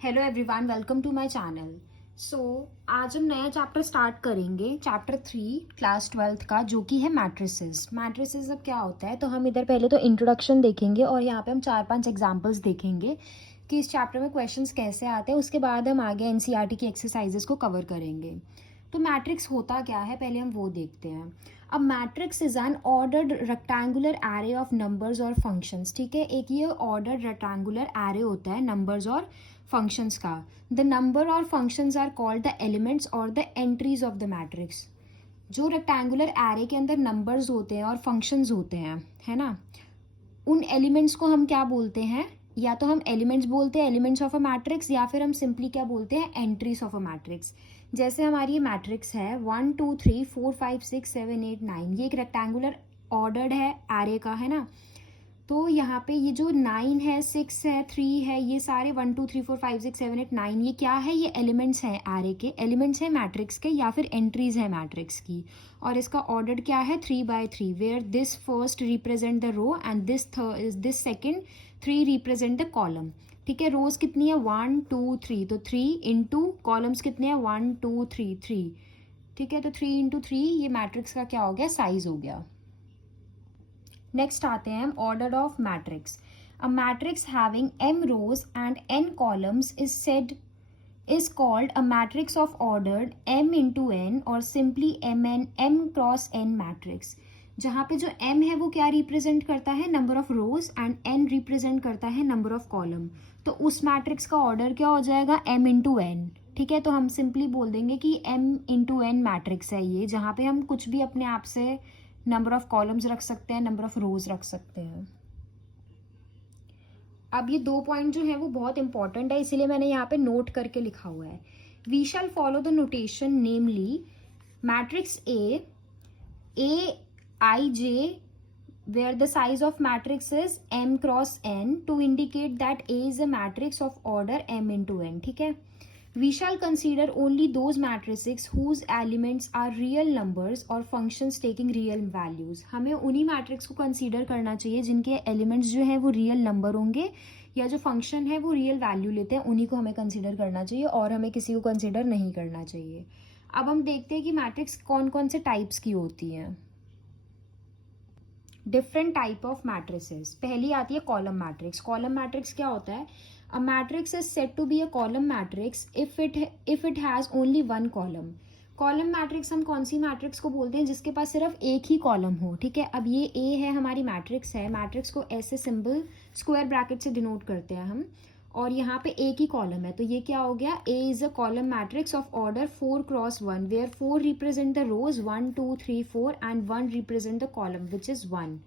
Hello everyone, welcome to my channel. आज हम नया चैप्टर स्टार्ट करेंगे, चैप्टर 3 क्लास 12th का, जो कि है मैट्रिसेस। मैट्रिसेस अब क्या होता है, तो हम इधर पहले तो इंट्रोडक्शन देखेंगे और यहाँ पे हम 4-5 एग्जांपल्स देखेंगे कि इस चैप्टर में क्वेश्चंस कैसे आते हैं। उसके बाद हम आगे एनसीईआरटी की एक्सरसाइजेस को कवर करेंगे। तो मैट्रिक्स होता क्या है, पहले हम वो देखते हैं। अब matrix is an ordered rectangular array of numbers और फंक्शंस। ठीक है, एक ये ऑर्डर्ड रेक्टेंगुलर एरे होता है नंबर्स और फंक्शंस का। द नंबर और functions are called the elements और the entries of the matrix. जो रेक्टेंगुलर एरे के अंदर नंबर्स होते हैं और फंक्शंस होते हैं, है ना, उन एलिमेंट्स को हम क्या बोलते हैं? या तो हम एलिमेंट्स बोलते हैं, एलिमेंट्स ऑफ अ मैट्रिक्स, या फिर हम सिंपली क्या बोलते हैं, एंट्रीज ऑफ अ मैट्रिक्स। जैसे हमारी ये मैट्रिक्स है 1 2 3 4 5 6 7 8 9, ये एक रेक्टेंगुलर ऑर्डर्ड है एरे का, है ना। तो यहाँ पे ये जो 9 है, 6 है, 3 है, ये सारे 1 2 3 4 5 6 7 8 9, ये क्या है? ये एलिमेंट्स हैं एरे के, एलिमेंट्स हैं मैट्रिक्स के, या फिर एंट्रीज है मैट्रिक्स की। और इसका ऑर्डर क्या है? 3 by 3, where this first represent the row and this second 3 represent the column. ठीक है, रोज कितनी है? 1 2 3, तो 3 इंटू कॉलम्स कितने हैं? 1 2 3 3। ठीक है, तो 3 इंटू 3 ये मैट्रिक्स का क्या हो गया? साइज हो गया। नेक्स्ट आते हैं हम order of matrix. A matrix having m rows and n columns is called a matrix of ordered m into n और simply mn m cross n matrix। जहाँ पे जो m है वो क्या रिप्रेजेंट करता है? Number of rose, and n represent करता है नंबर ऑफ कॉलम। तो उस मैट्रिक्स का ऑर्डर क्या हो जाएगा? m into n। ठीक है, तो हम सिंपली बोल देंगे कि m इंटू n मैट्रिक्स है ये, जहाँ पे हम कुछ भी अपने आप से नंबर ऑफ कॉलम्स रख सकते हैं, नंबर ऑफ रोज रख सकते हैं। अब ये 2 पॉइंट जो है वो बहुत इंपॉर्टेंट है, इसीलिए मैंने यहाँ पे नोट करके लिखा हुआ है। We shall follow the notation namely matrix A I J where the size of matrix is m cross n to indicate that A is a matrix of order m into n। ठीक है, we shall consider only those matrices whose elements are real numbers or functions taking real values। हमें उन्हीं matrix को consider करना चाहिए जिनके elements जो है वो रियल नंबर होंगे, या जो फंक्शन है वो रियल वैल्यू लेते हैं, उन्हीं को हमें कंसीडर करना चाहिए, और हमें किसी को कंसीडर नहीं करना चाहिए। अब हम देखते हैं कि मैट्रिक्स कौन कौन से टाइप्स की होती हैं। Different type of matrices. पहली आती है कॉलम मैट्रिक्स। कॉलम मैट्रिक्स क्या होता है? A matrix is said to be a column matrix if it has only one column. Column matrix हम कौन सी मैट्रिक्स को बोलते हैं? जिसके पास सिर्फ एक ही कॉलम हो। ठीक है, अब ये ए है, हमारी मैट्रिक्स है, मैट्रिक्स को ऐसे सिंबल स्क्वायर ब्रैकेट से डिनोट करते हैं हम, और यहाँ पे एक ही कॉलम है, तो ये क्या हो गया? A is a column matrix of order 4x1 where 4 represent the rows 1 2 3 4 and 1 represent the column which is 1।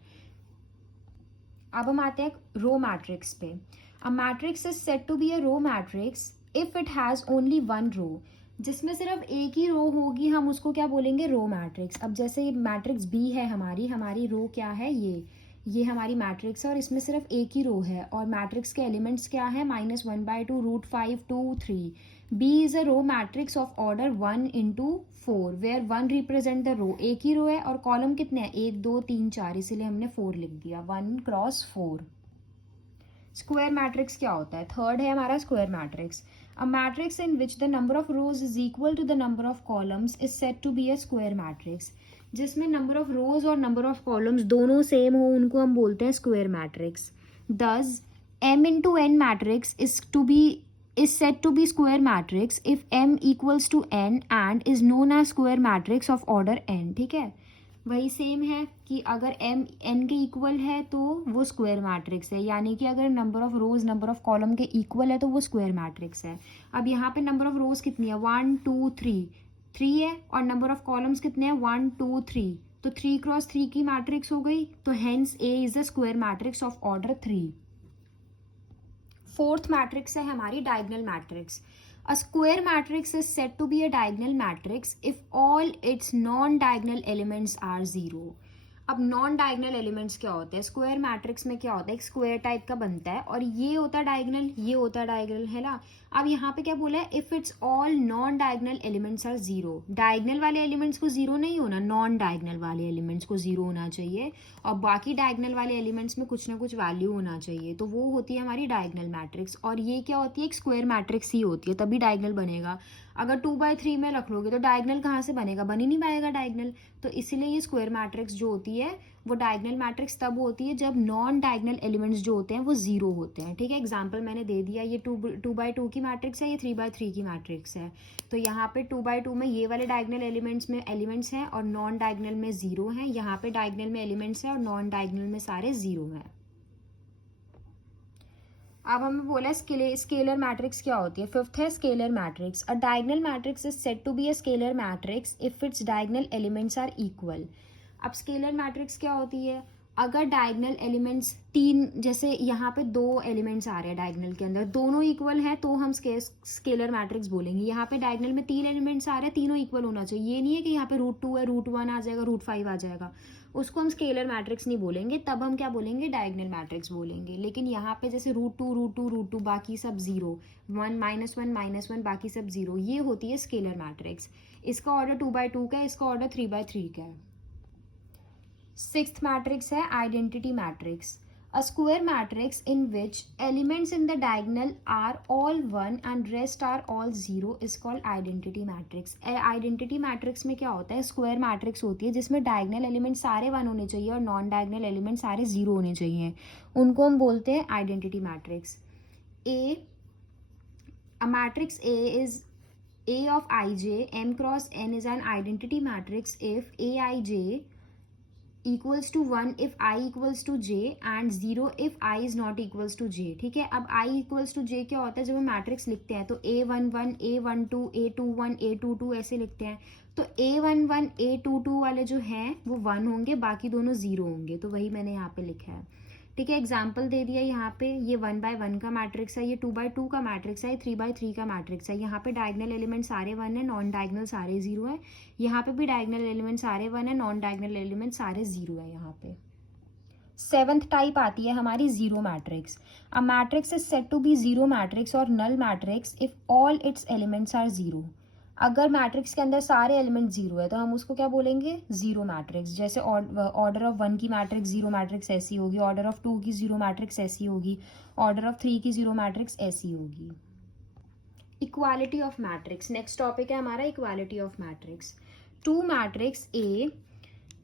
अब हम आते हैं रो मैट्रिक्स पे। A matrix is said to be a row matrix if it has only one row. जिसमें सिर्फ एक ही रो होगी, हम उसको क्या बोलेंगे? Row matrix. अब जैसे मैट्रिक्स बी है हमारी रो क्या है? ये हमारी मैट्रिक्स है, और इसमें सिर्फ एक ही रो है, और मैट्रिक्स के एलिमेंट्स क्या है? -1/2 √5 2 3। B is a row matrix of order 1 into 4 where 1 represent the row. एक ही रो है और कॉलम कितने हैं? 1 2 3 4, इसीलिए हमने 4 लिख दिया, 1 क्रॉस 4। स्क्वायर मैट्रिक्स क्या होता है? थर्ड है हमारा square matrix. A matrix in which the number of rows is equal to the number of columns is said to be a square matrix. जिसमें नंबर ऑफ रोज और number of columns दोनों same हो, उनको हम बोलते हैं square matrix. Thus m into n मैट्रिक्स is said to be square matrix if m equals to n and is known as square matrix of order n। ठीक है, वही सेम है कि अगर m n के इक्वल है तो वो स्क्वायर मैट्रिक्स है, यानी कि अगर number of rose number of column के इक्वल है तो वो स्क्वायर मैट्रिक्स है। अब यहाँ पे नंबर ऑफ रोज कितनी है? 1 2 3 3 है, और नंबर ऑफ कॉलम्स कितने हैं? 1 2 3, तो 3 क्रॉस 3 की मैट्रिक्स हो गई, तो hence A is the square matrix of order 3। Fourth matrix है हमारी diagonal matrix. A square matrix is said to be a diagonal matrix if all its non diagonal elements are 0। अब non diagonal elements क्या होते हैं, square matrix में क्या होता है, एक स्क्वायर टाइप का बनता है और ये होता है डायगनल, ये होता है डायगनल, है ना। अब यहाँ पे क्या बोला है, if its all non diagonal elements are zero, diagonal वाले एलिमेंट्स को जीरो नहीं होना, नॉन डायगनल वाले एलिमेंट्स को जीरो होना चाहिए और बाकी डायगनल वाले एलिमेंट्स में कुछ ना कुछ वैल्यू होना चाहिए, तो वो होती है हमारी डायगनल मैट्रिक्स। और ये क्या होती है, एक स्क्वायर मैट्रिक्स ही होती है, तभी डायगनल बनेगा। अगर 2/3 में रख लोगे तो डायगनल कहाँ से बनेगा, बन ही नहीं पाएगा डायगनल। तो इसीलिए ये स्क्वायर मैट्रिक्स जो होती है वो डायगनल मैट्रिक्स तब होती है जब नॉन डायगनल एलिमेंट्स जो होते हैं वो जीरो होते हैं। ठीक है, एग्जांपल मैंने दे दिया, ये 2/2 की मैट्रिक्स है, ये 3/3 की मैट्रिक्स है। तो यहाँ पे 2/2 में ये वाले डायगनल एलिमेंट्स हैं और नॉन डायगनल में जीरो हैं, यहाँ पे डायगनल में एलिमेंट्स हैं और नॉन डायगनल में सारे जीरो हैं। अब हमें बोला स्केलर मैट्रिक्स क्या होती है। फिफ्थ है scalar matrix. A diagonal matrix is said to be a scalar matrix if its diagonal elements are equal. अब स्केलर मैट्रिक्स क्या होती है, अगर डायगनल एलिमेंट्स तीन, जैसे यहाँ पे दो एलिमेंट्स आ रहे हैं डायगनल के अंदर, दोनों इक्वल है तो हम स्केलर मैट्रिक्स बोलेंगे। यहाँ पे डायगनल में तीन एलिमेंट्स आ रहे हैं, तीनों इक्वल होना चाहिए, ये नहीं है कि यहाँ पे √2 है, √1 आ जाएगा, √5 आ जाएगा, उसको हम स्केलर मैट्रिक्स नहीं बोलेंगे, तब हम क्या बोलेंगे, डायगनल मैट्रिक्स बोलेंगे। लेकिन यहाँ पे जैसे √2 बाकी सब जीरो, 1 -1 बाकी सब जीरो, ये होती है स्केलर मैट्रिक्स। इसका ऑर्डर 2/2 का है, इसका ऑर्डर 3/3 का है। सिक्स्थ मैट्रिक्स है identity matrix. A square matrix in which elements in the diagonal are all 1 and rest are all 0 is called identity matrix. Identity matrix में क्या होता है, स्क्वायर मैट्रिक्स होती है जिसमें डायगनल एलिमेंट सारे 1 होने चाहिए और नॉन डायगनल एलिमेंट सारे 0 होने चाहिए, उनको हम बोलते हैं identity matrix. A matrix A is A of ij m cross n is an identity matrix if aij equals to 1 if I equals to j and 0 if I is not equals to j। ठीक है, अब I equals to j क्या होता है, जब हम matrix लिखते हैं तो A11 A12 A21 A22 ऐसे लिखते हैं, तो A11 A22 वाले जो हैं वो 1 होंगे, बाकी दोनों 0 होंगे, तो वही मैंने यहाँ पे लिखा है। ठीक है, एग्जाम्पल दे दिया यहाँ पे, ये 1/1 का मैट्रिक्स है, ये 2/2 का मैट्रिक्स है, ये 3/3 का मैट्रिक्स है। यहाँ पे डायगनल एलिमेंट सारे 1 है, नॉन डायगनल सारे 0 है। यहाँ पे भी डायगनल एलिमेंट सारे 1 है, नॉन डायगनल एलिमेंट सारे 0 है। यहाँ पे सेवंथ टाइप आती है हमारी zero matrix. A matrix is said to be zero matrix और null matrix if all its elements are zero. अगर मैट्रिक्स के अंदर सारे एलिमेंट जीरो है तो हम उसको क्या बोलेंगे, जीरो मैट्रिक्स। जैसे ऑर्डर ऑफ 1 की मैट्रिक्स जीरो मैट्रिक्स ऐसी होगी, ऑर्डर ऑफ 2 की जीरो मैट्रिक्स ऐसी होगी, ऑर्डर ऑफ 3 की जीरो मैट्रिक्स ऐसी होगी। Equality of matrix, next topic है हमारा equality of matrix. Two matrix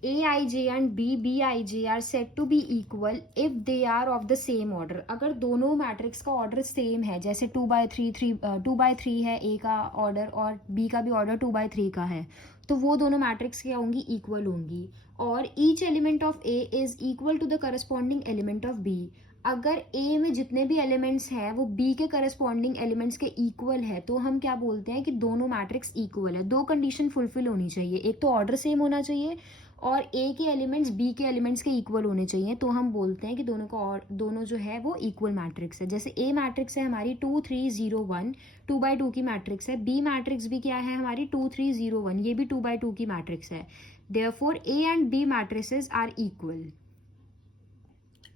Aij and Bij are said to be equal if they are of the same order। अगर दोनों matrix का ऑर्डर सेम है, जैसे 2/3 है A का ऑर्डर और B का भी ऑर्डर 2/3 का है, तो वो दोनों मैट्रिक्स क्या होंगी, इक्वल होंगी। और each element of A is equal to the corresponding element of B। अगर A में जितने भी एलिमेंट्स हैं वो B के करस्पॉन्डिंग एलिमेंट्स के इक्वल है, तो हम क्या बोलते हैं कि दोनों मैट्रिक्स इक्वल है। दो कंडीशन फुलफिल होनी चाहिए, एक तो ऑर्डर सेम होना चाहिए और A के एलिमेंट्स B के एलिमेंट्स के इक्वल होने चाहिए, तो हम बोलते हैं कि दोनों जो है वो इक्वल मैट्रिक्स है। जैसे A मैट्रिक्स है हमारी 2 3 0 1, 2/2 की मैट्रिक्स है। B मैट्रिक्स भी क्या है हमारी 2 3 0 1, ये भी 2/2 की मैट्रिक्स है। Therefore A and B matrices are equal.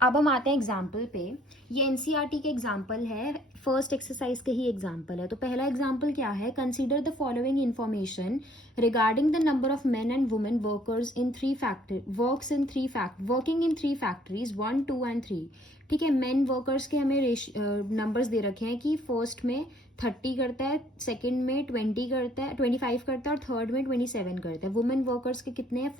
अब हम आते हैं एग्जाम्पल पे। ये एनसीईआरटी के एग्जाम्पल है, फर्स्ट एक्सरसाइज के ही एग्जाम्पल है। तो पहला एग्जाम्पल क्या है, consider the following information regarding the number of main and women working in three factories 1 2 and 3। ठीक है, मेन वर्कर्स के हमें नंबर्स दे रखे हैं कि फर्स्ट में 30 करता है, सेकेंड में 25 करता है और थर्ड में 27 करता है। वुमेन वर्कर्स के कितने हैं,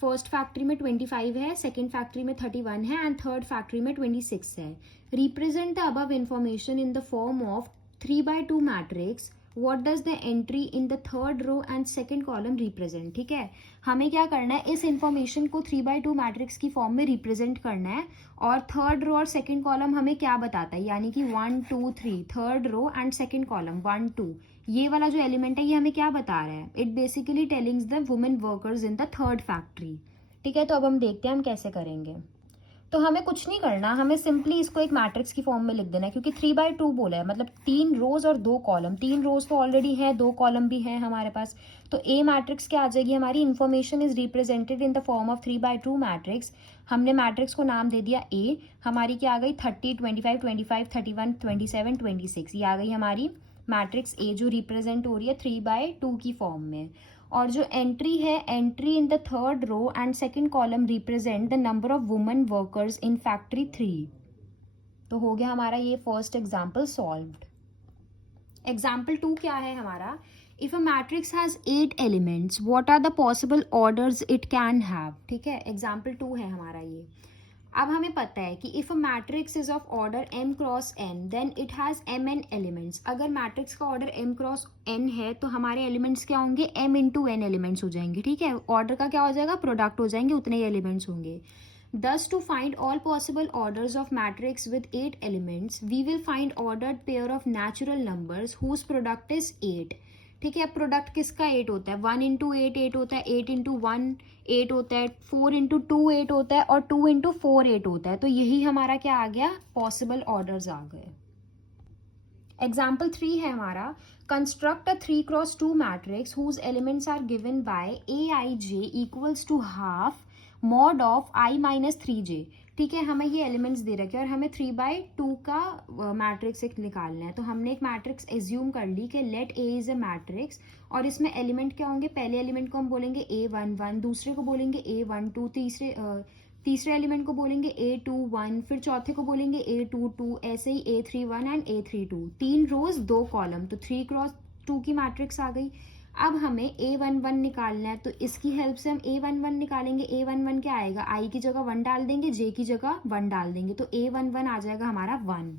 फर्स्ट फैक्ट्री में 25 है, सेकेंड फैक्ट्री में 31 है एंड थर्ड फैक्ट्री में 26 है। Represent the above information in the form of 3/2 matrix. What does the entry in the third row and second column represent. ठीक है, हमें क्या करना है, इस इंफॉर्मेशन को 3/2 मैट्रिक्स की फॉर्म में रिप्रेजेंट करना है और थर्ड रो और सेकेंड कॉलम हमें क्या बताता है, यानी कि 1 2 3 third row and second column 1 2, ये वाला जो एलिमेंट है ये हमें क्या बता रहा है, it basically tellings the women workers in the third factory. ठीक है, तो अब हम देखते हैं हम कैसे करेंगे। तो हमें कुछ नहीं करना, हमें सिंपली इसको एक मैट्रिक्स की फॉर्म में लिख देना है, क्योंकि 3/2 बोला है, मतलब 3 रोज और 2 कॉलम। 3 रोज तो ऑलरेडी है, 2 कॉलम भी है हमारे पास। तो ए मैट्रिक्स क्या आ जाएगी हमारी, information is represented in the form of 3/2 matrix. हमने मैट्रिक्स को नाम दे दिया ए। हमारी क्या आ गई, 30, 25, 25, 31, 27, 26, ये आ गई हमारी मैट्रिक्स ए, जो रिप्रेजेंट हो रही है 3/2 की फॉर्म में। और जो एंट्री है, entry in the third row and second column represent the number of women workers in factory 3। तो हो गया हमारा ये फर्स्ट एग्जाम्पल सॉल्व्ड। एग्जाम्पल 2 क्या है हमारा, if a matrix has 8 elements what are the possible orders it can have. ठीक है, एग्जाम्पल 2 है हमारा ये। अब हमें पता है कि if a matrix is of order m cross n then it has mn elements. अगर मैट्रिक्स का ऑर्डर m क्रॉस n है तो हमारे एलिमेंट्स क्या होंगे, m इंटू n एलिमेंट्स हो जाएंगे। ठीक है, ऑर्डर का क्या हो जाएगा, प्रोडक्ट हो जाएंगे, उतने ही एलिमेंट्स होंगे। Thus to find all possible orders of matrix with 8 elements, we will find ordered pair of natural numbers whose product is 8। ठीक है, अब प्रोडक्ट किसका 8 होता है, 1 इंटू 8 8 होता है, 8 इंटू 1 8 होता है, 4 इंटू 2 8 होता है, और 2 इंटू 4 8 होता है। तो यही हमारा क्या आ गया, पॉसिबल ऑर्डर्स आ गए। एग्जाम्पल 3 है हमारा, construct a 3x2 matrix whose elements are given by aij equals to half mod of i minus 3j। ठीक है, हमें ये एलिमेंट्स दे रखे हैं और हमें 3/2 का मैट्रिक्स एक निकालना है। तो हमने एक मैट्रिक्स एज्यूम कर ली कि let A is a matrix, और इसमें एलिमेंट क्या होंगे, पहले एलिमेंट को हम बोलेंगे a11, दूसरे को बोलेंगे a12, तीसरे एलिमेंट को बोलेंगे a21, फिर चौथे को बोलेंगे a22, ऐसे ही a31 and a32। 3 rose 2 column, तो 3x2 की मैट्रिक्स आ गई। अब हमें a11 निकालना है, तो इसकी हेल्प से हम a11 निकालेंगे। a11 क्या आएगा, i की जगह 1 डाल देंगे, j की जगह 1 डाल देंगे, तो a11 आ जाएगा हमारा 1।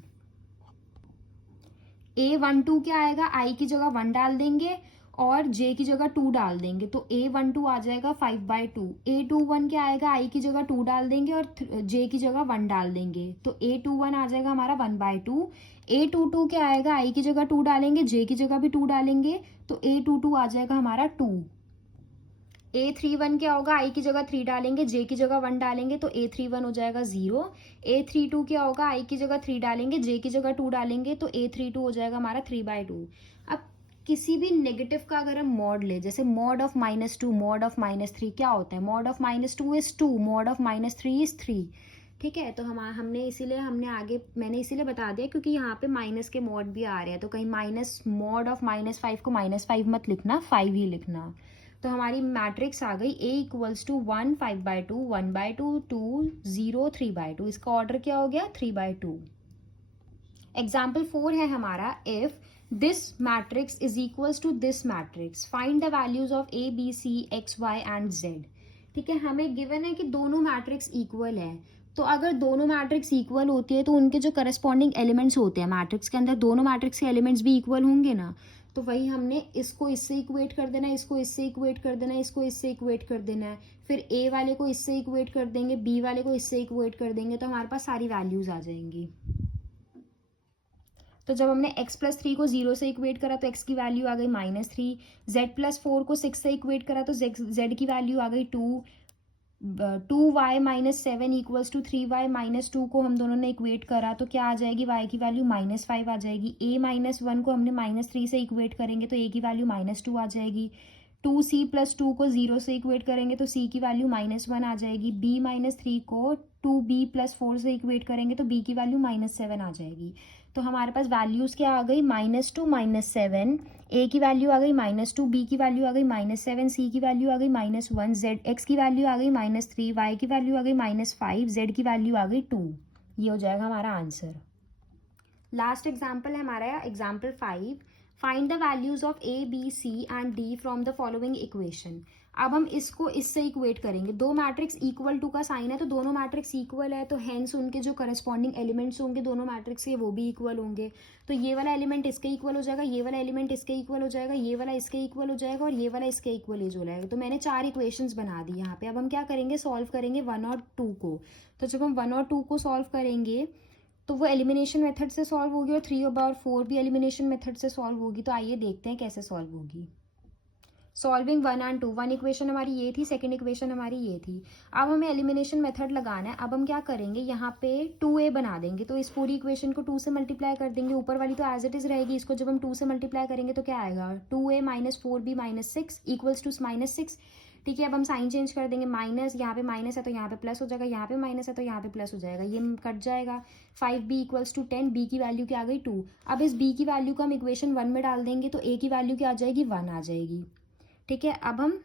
a12 क्या आएगा, i की जगह 1 डाल देंगे और j की जगह 2 डाल देंगे, तो a12 आ जाएगा 5/2। a21 क्या आएगा, i की जगह 2 डाल देंगे और j की जगह 1 डाल देंगे, तो a21 आ जाएगा हमारा 1/2। a22 क्या आएगा, i की जगह 2 डालेंगे, j की जगह भी 2 डालेंगे, तो a22 आ जाएगा हमारा 2। a31 क्या होगा, i की जगह 3 डालेंगे, j की जगह 1 डालेंगे, तो a31 हो जाएगा 0। a32 क्या होगा, i की जगह 3 डालेंगे, j की जगह 2 डालेंगे, तो a32 हो जाएगा हमारा 3/2। अब किसी भी नेगेटिव का अगर हम मॉड ले, जैसे मॉड ऑफ -2, मॉड ऑफ -3 क्या होता है, mod of -2 is 2, mod of -3 is 3। ठीक है, तो हमने मैंने इसीलिए बता दिया क्योंकि यहाँ पे माइनस के मॉड भी आ रहे हैं, तो कहीं माइनस मॉड ऑफ -5 को -5 मत लिखना, 5 ही लिखना। तो हमारी मैट्रिक्स आ गई a इक्वल्स टू 1 5/2, 1/2, 2 0 3/2। इसका ऑर्डर क्या हो गया, 3/2। एग्जाम्पल 4 है हमारा, if this matrix is equals to this matrix find the values of a b c x y and z। ठीक है, हमें गिवन है कि दोनों मैट्रिक्स इक्वल है, तो अगर दोनों मैट्रिक्स इक्वल होती है तो उनके जो करस्पॉन्डिंग एलिमेंट्स होते हैं मैट्रिक्स के अंदर, दोनों मैट्रिक्स के एलिमेंट्स भी इक्वल होंगे ना। तो वही हमने इसको इससे इक्वेट कर देना है, इसको इससे इक्वेट कर देना है, इसको इससे इक्वेट कर देना है, फिर ए वाले को इससे इक्वेट कर देंगे, बी वाले को इससे इक्वेट कर देंगे, तो हमारे पास सारी वैल्यूज आ जाएंगी। तो जब हमने x+3 को 0 से इक्वेट करा तो x की वैल्यू आ गई -3, z+4 को 6 से इक्वेट करा तो z की वैल्यू आ गई 2, 2y - 7 इक्वल्स टू 3y - 2 को हम दोनों ने इक्वेट करा तो क्या आ जाएगी, y की वैल्यू -5 आ जाएगी। a - 1 को हमने -3 से इक्वेट करेंगे तो a की वैल्यू -2 आ जाएगी। 2c+2 को 0 से इक्वेट करेंगे तो c की वैल्यू -1 आ जाएगी। b - 3 को 2b+4 से इक्वेट करेंगे तो b की वैल्यू -7 आ जाएगी। तो हमारे पास वैल्यूज क्या आ गई, -2 -7, a की वैल्यू आ गई -2, b की वैल्यू आ गई -7, c की वैल्यू आ गई -1, x की वैल्यू आ गई -3, y की वैल्यू आ गई -5, z की वैल्यू आ गई 2। ये हो जाएगा हमारा आंसर। लास्ट एग्जाम्पल है हमारा example 5, find the values of a b c and d from the following equation. अब हम इसको इससे इक्वेट करेंगे, दो मैट्रिक्स इक्वल टू का साइन है तो दोनों मैट्रिक्स इक्वल है, तो हेंस उनके जो करस्पॉन्डिंग एलिमेंट्स होंगे दोनों मैट्रिक्स के वो भी इक्वल होंगे। तो ये वाला एलिमेंट इसके इक्वल हो जाएगा, ये वाला एलिमेंट इसके इक्वल हो जाएगा, ये वाला इसके इक्वल हो जाएगा और ये वाला इसके इक्वल हो जाएगा। तो मैंने 4 इक्वेशंस बना दी यहाँ पे। अब हम क्या करेंगे, सॉल्व करेंगे 1 और 2 को। तो जब हम 1 और 2 को सॉल्व करेंगे तो वो एलिमिनेशन मेथड से सॉल्व होगी और 3 और 4 भी एलिमिनेशन मेथड से सॉल्व होगी। तो आइए देखते हैं कैसे सॉल्व होगी। सॉल्विंग 1 एंड 2, 1 इक्वेशन हमारी ये थी, सेकंड इक्वेशन हमारी ये थी। अब हमें एलिमिनेशन मेथड लगाना है। अब हम क्या करेंगे, यहाँ पे 2a बना देंगे, तो इस पूरी इक्वेशन को 2 से मल्टीप्लाई कर देंगे। ऊपर वाली तो एज इट इज़ रहेगी, इसको जब हम 2 से मल्टीप्लाई करेंगे तो क्या आएगा, 2a minus 4b minus 6 equals to -6। ठीक है, अब हम साइन चेंज कर देंगे, माइनस, यहाँ पे माइनस है तो यहाँ पे प्लस हो जाएगा, यहाँ पे माइनस है तो यहाँ पे प्लस हो जाएगा, ये कट जाएगा। 5b इक्वल्स टू 10, b की वैल्यू क्या आ गई 2। अब इस b की वैल्यू को हम इक्वेशन 1 में डाल देंगे तो a की वैल्यू क्या आ जाएगी, 1 आ जाएगी। ठीक है, अब हम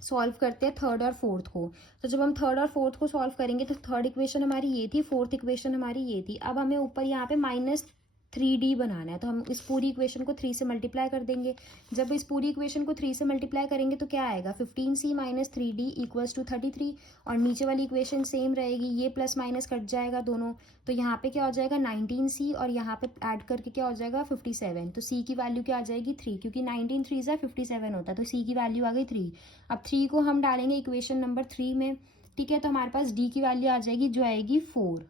सॉल्व करते हैं थर्ड और फोर्थ को। तो जब हम थर्ड और फोर्थ को सॉल्व करेंगे तो थर्ड इक्वेशन हमारी ये थी, फोर्थ इक्वेशन हमारी ये थी। अब हमें ऊपर यहाँ पे -3d बनाना है, तो हम इस पूरी इक्वेशन को 3 से मल्टीप्लाई कर देंगे। जब इस पूरी इक्वेशन को 3 से मल्टीप्लाई करेंगे तो क्या आएगा, 15c minus 3d equals to 33। और नीचे वाली इक्वेशन सेम रहेगी, ये प्लस माइनस कट जाएगा दोनों, तो यहाँ पे क्या हो जाएगा 19c और यहाँ पे ऐड करके क्या हो जाएगा 57। तो c की वैल्यू क्या आ जाएगी 3, क्योंकि 19 3 से 57 होता है, तो c की वैल्यू आ गई 3। अब 3 को हम डालेंगे इक्वेशन नंबर 3 में। ठीक है, तो हमारे पास d की वैल्यू आ जाएगी जो आएगी 4।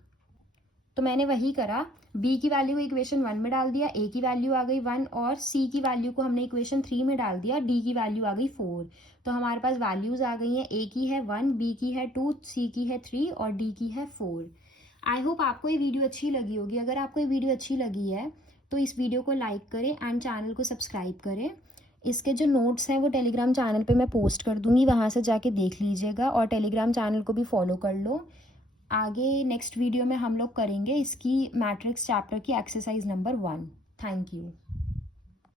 तो मैंने वही करा, b की वैल्यू इक्वेशन 1 में डाल दिया, a की वैल्यू आ गई 1 और c की वैल्यू को हमने इक्वेशन 3 में डाल दिया, d की वैल्यू आ गई 4। तो हमारे पास वैल्यूज आ गई हैं, a की है 1, b की है 2, c की है 3 और d की है 4। आई होप आपको ये वीडियो अच्छी लगी होगी। अगर आपको ये वीडियो अच्छी लगी है तो इस वीडियो को लाइक करें एंड चैनल को सब्सक्राइब करें। इसके जो नोट्स हैं वो टेलीग्राम चैनल पे मैं पोस्ट कर दूंगी, वहाँ से जाके देख लीजिएगा और टेलीग्राम चैनल को भी फॉलो कर लो। आगे नेक्स्ट वीडियो में हम लोग करेंगे इसकी मैट्रिक्स चैप्टर की एक्सरसाइज नंबर 1। Thank you.